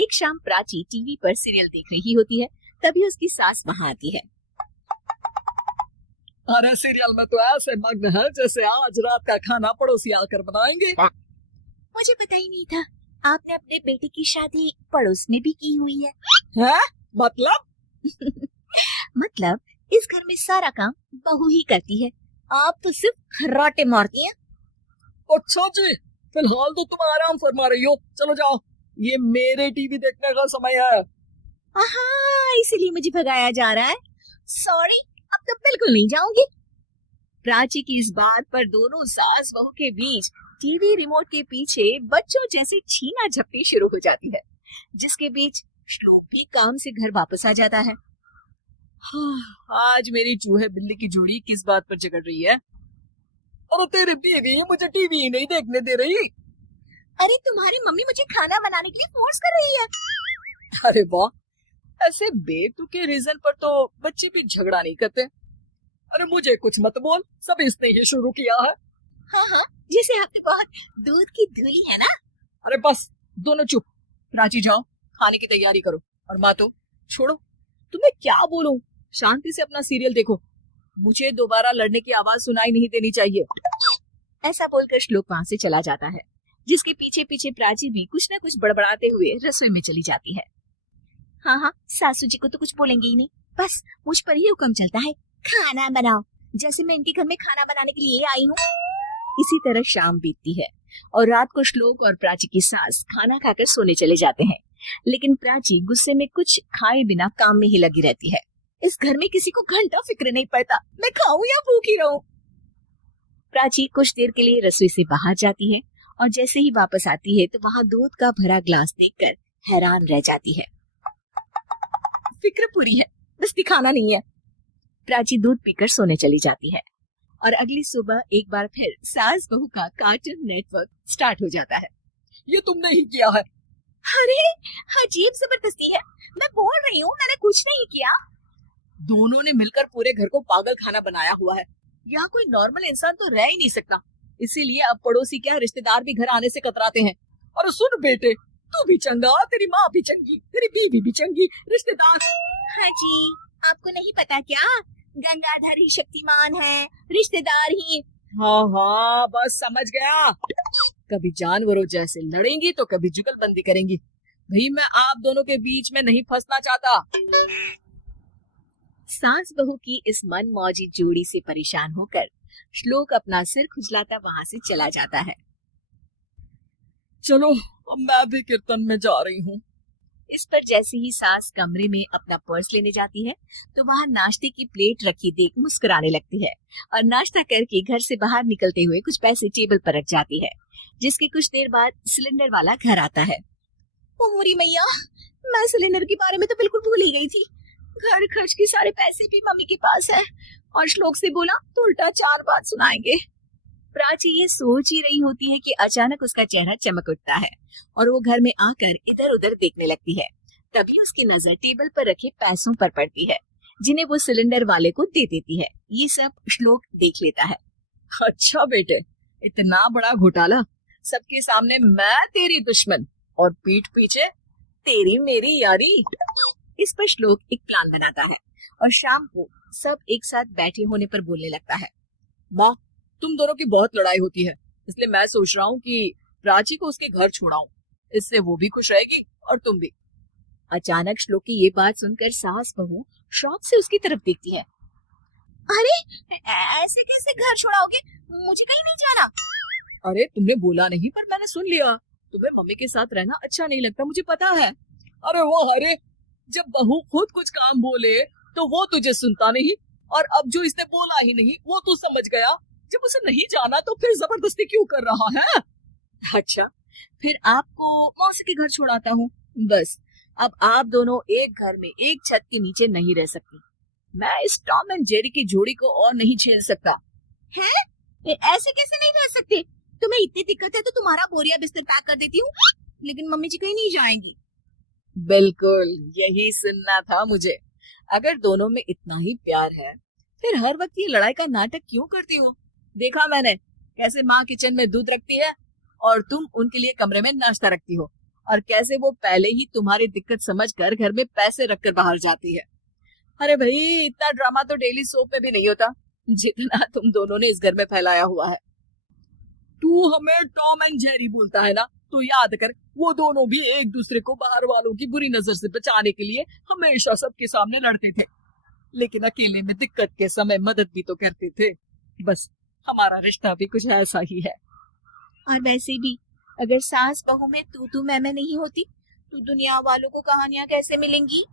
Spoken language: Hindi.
एक शाम प्राची टीवी पर सीरियल देख रही होती है। तभी उसकी सास वहां आती है। अरे सीरियल में तो ऐसे मग्न है जैसे आज रात का खाना पड़ोसी आकर बनाएंगे। मुझे पता ही नहीं था आपने अपने बेटे की शादी पड़ोस में भी की हुई है। हैं? मतलब? मतलब इस घर में सारा काम बहू ही करती है, आप तो सिर्फ खर्राटे मारती हैं। अच्छा जी, फिलहाल तो तुम आराम फरमा रही हो, चलो जाओ, ये मेरे टीवी देखने का समय है। हाँ, इसीलिए मुझे भगाया जा रहा है। सॉरी, अब तो बिल्कुल नहीं जाऊंगी। प्राची की इस बात पर दोनों सास बहू के बीच टीवी रिमोट के पीछे बच्चों जैसे छीना झपटी शुरू हो जाती है, जिसके बीच श्लोक भी काम से घर वापस आ जाता है। आज मेरी चूहे बिल्ली की जोड़ी किस बात पर झगड़ रही है? और तेरी बीवी मुझे टीवी नहीं देखने दे रही। अरे तुम्हारी मम्मी मुझे खाना बनाने के लिए फोर्स कर रही है। अरे वाह, ऐसे बेतुके रीजन पर तो बच्चे भी झगड़ा नहीं करते। अरे मुझे कुछ मत बोल, सब इसने ही शुरू किया है। हाँ, जिसे आपने बहुत दूध की धुली है ना। अरे बस, दोनों चुप। प्राची जाओ, खाने की तैयारी करो। और माँ तो छोड़ो, तुम्हें क्या बोलूं, शांति से अपना सीरियल देखो, मुझे दोबारा लड़ने की आवाज सुनाई नहीं देनी चाहिए। ऐसा बोलकर श्लोक वहां से चला जाता है, जिसके पीछे पीछे प्राची भी कुछ न कुछ बड़बड़ाते हुए रसोई में चली जाती है। हाँ, सासू जी को तो कुछ बोलेंगे ही नहीं, बस मुझ पर ही हुक्म चलता है, खाना बनाओ, जैसे मैं इनके घर में खाना बनाने के लिए आई हूँ। इसी तरह शाम बीतती है और रात को श्लोक और प्राची की सास खाना खाकर सोने चले जाते हैं, लेकिन प्राची गुस्से में कुछ खाए बिना काम में ही लगी रहती है। इस घर में किसी को घंटा फिक्र नहीं पड़ता, मैं खाऊं या भूखी रहूं। प्राची कुछ देर के लिए रसोई से बाहर जाती है और जैसे ही वापस आती है तो वहां दूध का भरा ग्लास देखकर हैरान रह जाती है। फिक्र पूरी है, बस दिखाना नहीं है। प्राची दूध पीकर सोने चली जाती है और अगली सुबह एक बार फिर सास बहू का कार्टून नेटवर्क स्टार्ट हो जाता है। ये तुमने ही किया है। अरे अजीब जबरदस्ती है, मैं बोल रही हूँ मैंने कुछ नहीं किया। दोनों ने मिलकर पूरे घर को पागल खाना बनाया हुआ है। यहाँ कोई नॉर्मल इंसान तो रह ही नहीं सकता, इसीलिए अब पड़ोसी क्या रिश्तेदार भी घर आने से कतराते हैं। और सुन बेटे, तू भी चंगा, तेरी माँ भी चंगी, तेरी बीवी भी चंगी, रिश्तेदार। हाँ जी, आपको नहीं पता क्या, गंगाधर ही शक्तिमान है, रिश्तेदार ही। हाँ, बस समझ गया। कभी जानवरों जैसे लड़ेंगी तो कभी जुगलबंदी करेंगी। भाई मैं आप दोनों के बीच में नहीं फंसना चाहता। सास बहू की इस मनमौजी जोड़ी से परेशान होकर श्लोक अपना सिर खुजलाता वहां से चला जाता है। चलो अब मैं भी कीर्तन में जा रही हूँ। इस पर जैसे ही सास कमरे में अपना पर्स लेने जाती है तो वहां नाश्ते की प्लेट रखी देख मुस्कुराने लगती है और नाश्ता करके घर से बाहर निकलते हुए कुछ पैसे टेबल पर रख जाती है, जिसके कुछ देर बाद सिलेंडर वाला घर आता है। ओ मोरी मैया, मैं सिलेंडर के बारे में तो बिल्कुल भूल ही गई थी। घर खर्च के सारे पैसे भी मम्मी के पास है और श्लोक से बोला तो उल्टा 4 बात सुनाएंगे। प्राची ये सोच ही रही होती है कि अचानक उसका चेहरा चमक उठता है और वो घर में आकर इधर उधर देखने लगती है। तभी उसकी नजर टेबल पर रखे पैसों पर पड़ती है, जिन्हें वो सिलेंडर वाले को दे देती है। ये सब श्लोक देख लेता है। अच्छा बेटे, इतना बड़ा घोटाला, सबके सामने मैं तेरी दुश्मन और पीठ पीछे तेरी मेरी यारी। इस पर श्लोक एक प्लान बनाता है और शाम को सब एक साथ बैठे होने पर बोलने लगता है। माँ, तुम दोनों की बहुत लड़ाई होती है, इसलिए मैं सोच रहा हूँ कि प्राची को उसके घर छोड़ाऊं, इससे वो भी खुश रहेगी और तुम भी। अचानक श्लोक की ये बात सुनकर सास बहू शौक से उसकी तरफ देखती है। अरे ऐसे कैसे घर छोड़ाओगे, मुझे कहीं नहीं जाना। अरे तुमने बोला नहीं पर मैंने सुन लिया, तुम्हें मम्मी के साथ रहना अच्छा नहीं लगता, मुझे पता है। अरे वो अरे, जब बहू खुद कुछ काम बोले तो वो तुझे सुनता नहीं, और अब जो इसने बोला ही नहीं वो तू समझ गया। जब उसे नहीं जाना तो फिर जबरदस्ती क्यों कर रहा है? अच्छा, फिर आपको मौसी के घर छोड़ाता हूँ। बस अब आप दोनों एक घर में एक छत के नीचे नहीं रह सकती। मैं इस टॉम एंड जेरी की जोड़ी को और नहीं झेल सकता। हैं? ऐसे कैसे नहीं रह सकते? तुम्हें इतनी दिक्कत है तो तुम्हारा बोरिया बिस्तर पैक कर देती हूँ, लेकिन मम्मी जी कहीं नहीं जाएंगी। बिल्कुल यही सुनना था मुझे। अगर दोनों में इतना ही प्यार है फिर हर वक्त ये लड़ाई का नाटक क्यों करती हो? देखा मैंने कैसे माँ किचन में दूध रखती है और तुम उनके लिए कमरे में नाश्ता रखती हो, और कैसे वो पहले ही तुम्हारी दिक्कत समझकर घर में पैसे रखकर बाहर जाती है। अरे भाई, इतना ड्रामा तो डेली सोप में भी नहीं होता जितना तुम दोनों ने इस घर में फैलाया हुआ है। तू हमें टॉम एंड जेरी बोलता है ना, तो याद कर वो दोनों भी एक दूसरे को बाहर वालों की बुरी नजर से बचाने के लिए हमेशा सबके सामने लड़ते थे, लेकिन अकेले में दिक्कत के समय मदद भी तो करते थे। बस हमारा रिश्ता भी कुछ ऐसा ही है। और वैसे भी अगर सास बहू में तू मैं नहीं होती तो दुनिया वालों को कहानियां कैसे मिलेंगी?